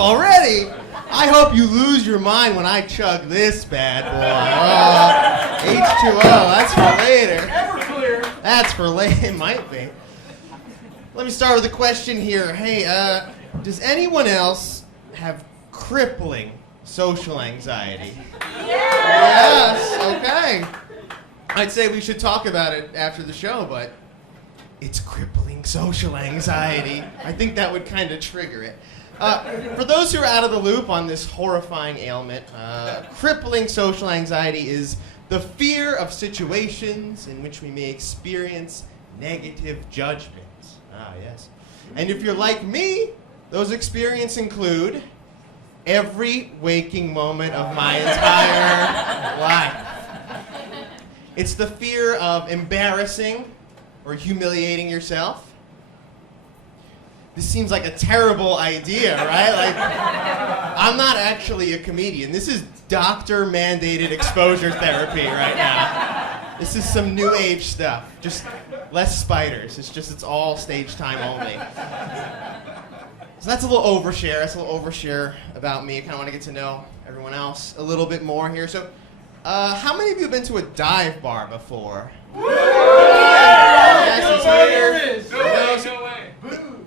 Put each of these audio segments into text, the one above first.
already? I hope you lose your mind when I chug this bad boy. Oh, H2O, that's for later. Everclear. That's for later, it might be. Let me start with a question here. Hey, does anyone else have crippling social anxiety? Yes, okay. I'd say we should talk about it after the show, but it's crippling social anxiety. I think that would kind of trigger it. For those who are out of the loop on this horrifying ailment, crippling social anxiety is the fear of situations in which we may experience negative judgments. Ah, yes. And if you're like me, those experiences include every waking moment of my entire life. It's the fear of embarrassing or humiliating yourself. This seems like a terrible idea, right? Like, I'm not actually a comedian. This is doctor-mandated exposure therapy right now. This is some new age stuff. Just less spiders. It's all stage time only. So that's a little overshare. That's a little overshare about me. I kind of want to get to know everyone else a little bit more here. So, how many of you have been to a dive bar before? Yes, it's here. No way.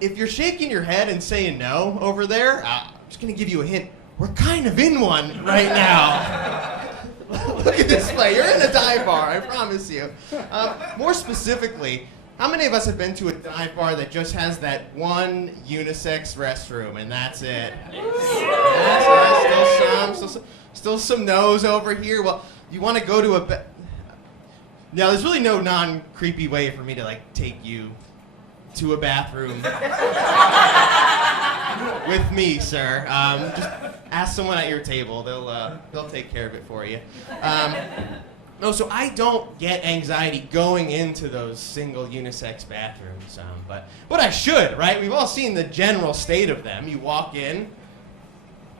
If you're shaking your head and saying no over there, I'm just going to give you a hint. We're kind of in one right now. Look at this play. You're in a dive bar, I promise you. More specifically, how many of us have been to a dive bar that just has that one unisex restroom and that's it? Yes, still some no's over here. Well, you want to go to a... Now, there's really no non-creepy way for me to, like, take you to a bathroom with me, sir. Just ask someone at your table. They'll take care of it for you. No, so I don't get anxiety going into those single unisex bathrooms, but I should, right? We've all seen the general state of them. You walk in,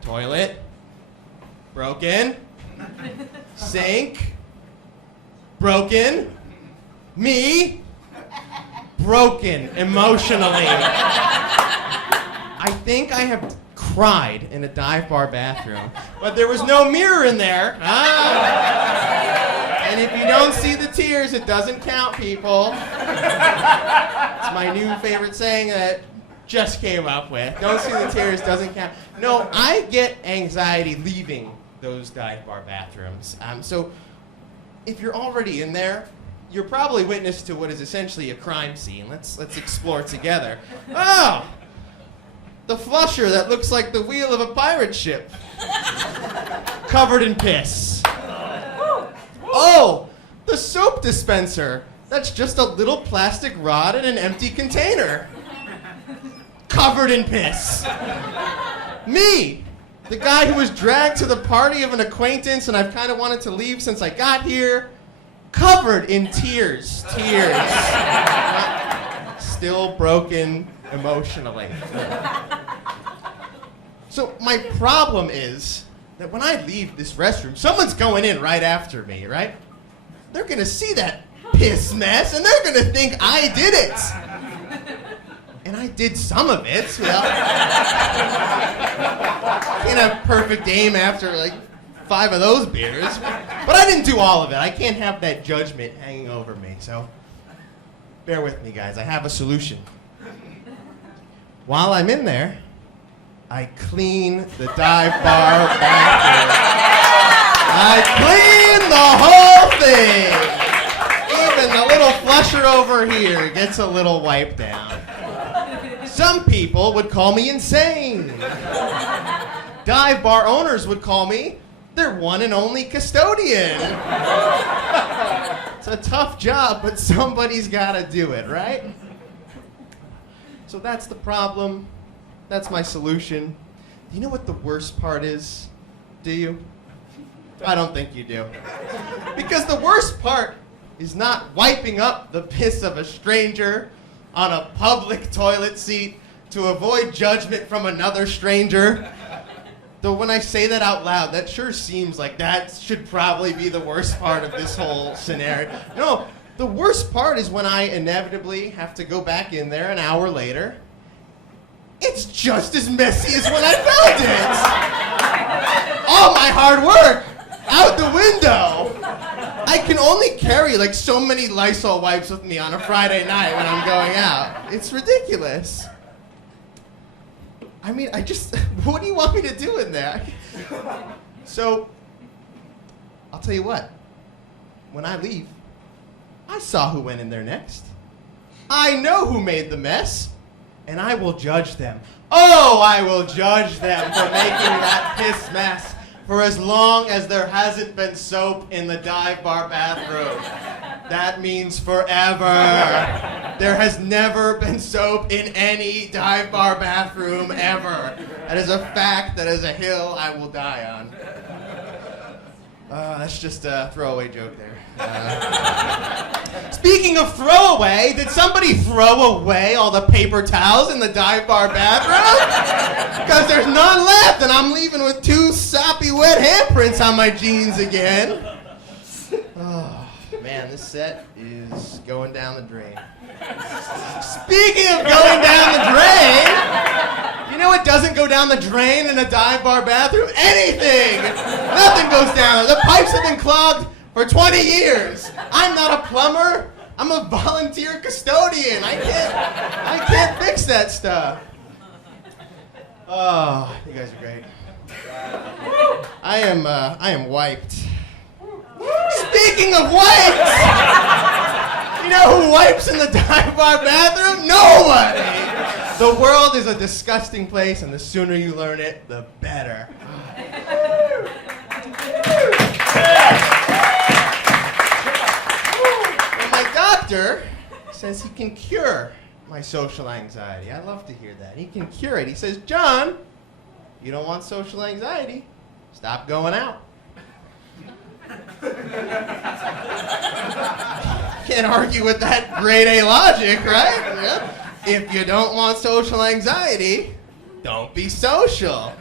toilet, broken, sink, broken, me, broken emotionally. I think I have cried in a dive bar bathroom, but there was no mirror in there. And if you don't see the tears, it doesn't count, people. It's my new favorite saying that just came up with. Don't see the tears, doesn't count. No, I get anxiety leaving those dive bar bathrooms. So if you're already in there, you're probably witness to what is essentially a crime scene. Let's explore together. Oh! The flusher that looks like the wheel of a pirate ship. Covered in piss. Oh! The soap dispenser. That's just a little plastic rod in an empty container. Covered in piss. Me! The guy who was dragged to the party of an acquaintance and I've kind of wanted to leave since I got here. Covered in tears. Still broken emotionally. So my problem is that when I leave this restroom, someone's going in right after me, right? They're gonna see that piss mess and they're gonna think I did it. And I did some of it. Well, can't have perfect aim after like 5 of those beers. But I didn't do all of it. I can't have that judgment hanging over me. So bear with me, guys. I have a solution. While I'm in there, I clean the dive bar bathroom. I clean the whole thing. Even the little flusher over here gets a little wiped down. Some people would call me insane. Dive bar owners would call me their one and only custodian. It's a tough job, but somebody's got to do it, right? So that's the problem. That's my solution. You know what the worst part is? Do you? I don't think you do. Because the worst part is not wiping up the piss of a stranger on a public toilet seat to avoid judgment from another stranger. Though when I say that out loud, that sure seems like that should probably be the worst part of this whole scenario. No, the worst part is when I inevitably have to go back in there an hour later it's just as messy as when I felt it. All my hard work out the window. I can only carry like so many Lysol wipes with me on a Friday night when I'm going out. It's ridiculous. I mean, what do you want me to do in there? So, I'll tell you what. When I leave, I saw who went in there next. I know who made the mess, and I will judge them. Oh, I will judge them for making that piss mess for as long as there hasn't been soap in the dive bar bathroom. That means forever. There has never been soap in any dive bar bathroom ever. That is a fact. That is a hill I will die on. That's just a throwaway joke there. Speaking of throwaway, did somebody throw away all the paper towels in the dive bar bathroom? Because there's none left, and I'm leaving with 2 soppy wet handprints on my jeans again. Oh, man, this set is going down the drain. Speaking of going down the drain, you know what doesn't go down the drain in a dive bar bathroom? Anything! Nothing goes down. The pipes have been clogged for 20 years. I'm not a plumber. I'm a volunteer custodian. I can't fix that stuff. Oh, you guys are great. I am wiped. Speaking of wipes, you know who wipes in the dive bar bathroom? Nobody. The world is a disgusting place, and the sooner you learn it, the better. Well, my doctor says he can cure my social anxiety. I love to hear that. He can cure it. He says, John, you don't want social anxiety. Stop going out. Can't argue with that grade A logic, right? Yeah. If you don't want social anxiety, don't be social.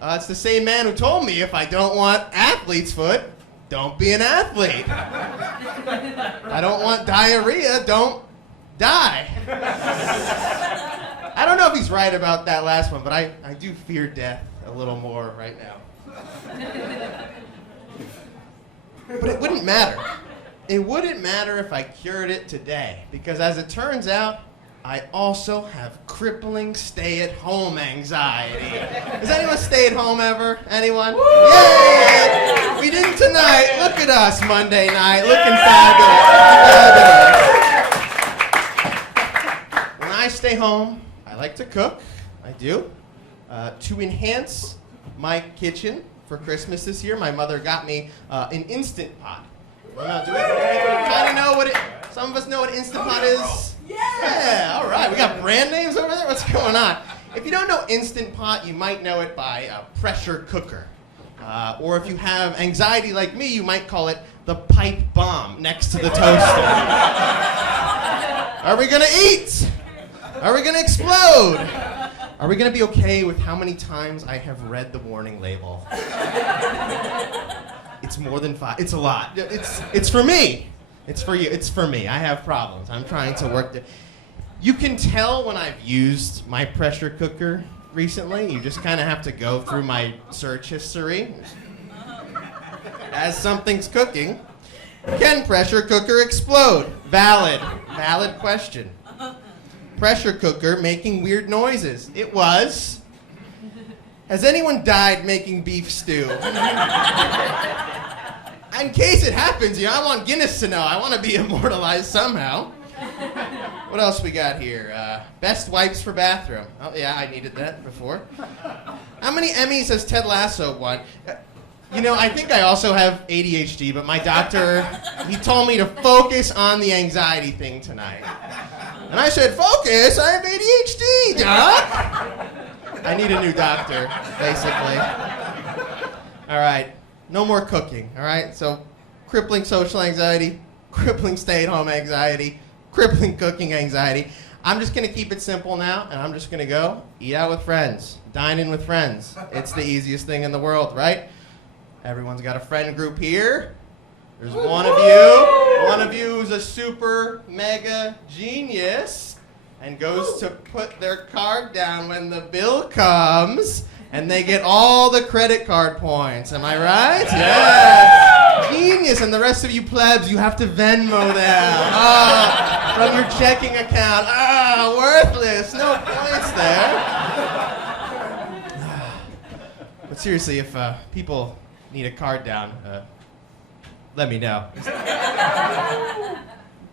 It's the same man who told me if I don't want athlete's foot, don't be an athlete. I don't want diarrhea, don't die. I don't know if he's right about that last one, but I do fear death a little more right now. But it wouldn't matter. It wouldn't matter if I cured it today, because as it turns out, I also have crippling stay-at-home anxiety. Has anyone stayed home ever? Anyone? Yay! We didn't tonight. Look at us Monday night, looking fabulous. When I stay home, I like to cook. I do. To enhance my kitchen for Christmas this year, my mother got me an Instant Pot. Do we kind of know what some of us know what Instant Pot is? Yeah, all right. We got brand names over there? What's going on? If you don't know Instant Pot, you might know it by a pressure cooker. Or if you have anxiety like me, you might call it the pipe bomb next to the toaster. Are we going to eat? Are we going to explode? Are we going to be okay with how many times I have read the warning label? It's more than 5. It's a lot. It's for me. It's for you. It's for me. I have problems. I'm trying to work there. You can tell when I've used my pressure cooker recently. You just kind of have to go through my search history. As something's cooking, can pressure cooker explode? Valid. Valid question. Pressure cooker making weird noises. It was. Has anyone died making beef stew? In case it happens, I want Guinness to know. I want to be immortalized somehow. What else we got here? Best wipes for bathroom. Oh, yeah, I needed that before. How many Emmys has Ted Lasso won? I think I also have ADHD, but my doctor, he told me to focus on the anxiety thing tonight. And I said, focus? I have ADHD, doc. I need a new doctor, basically. All right. No more cooking, all right? So, crippling social anxiety, crippling stay-at-home anxiety, crippling cooking anxiety. I'm just going to keep it simple now, and I'm just going to go eat out with friends, dine in with friends. It's the easiest thing in the world, right? Everyone's got a friend group here. There's one of you who's a super mega genius. and goes to put their card down when the bill comes, and they get all the credit card points. Am I right? Yes. Genius. And the rest of you plebs, you have to Venmo them from your checking account. Worthless. No points there. But seriously, if people need a card down, let me know.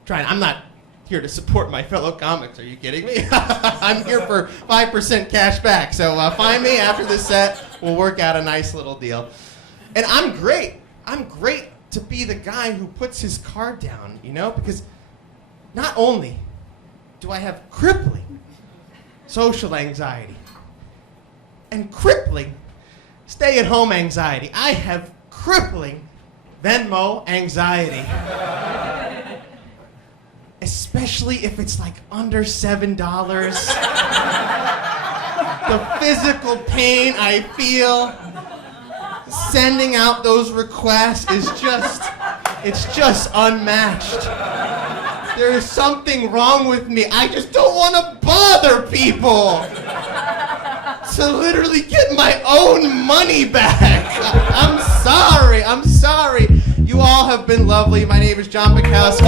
I'm not here to support my fellow comics. Are you kidding me? I'm here for 5% cash back. So find me after this set. We'll work out a nice little deal. And I'm great. I'm great to be the guy who puts his card down, because not only do I have crippling social anxiety and crippling stay-at-home anxiety, I have crippling Venmo anxiety. Especially if it's like under $7. The physical pain I feel sending out those requests is just unmatched. There is something wrong with me. I just don't want to bother people. To literally get my own money back. I'm sorry. You all have been lovely. My name is John Pikowski.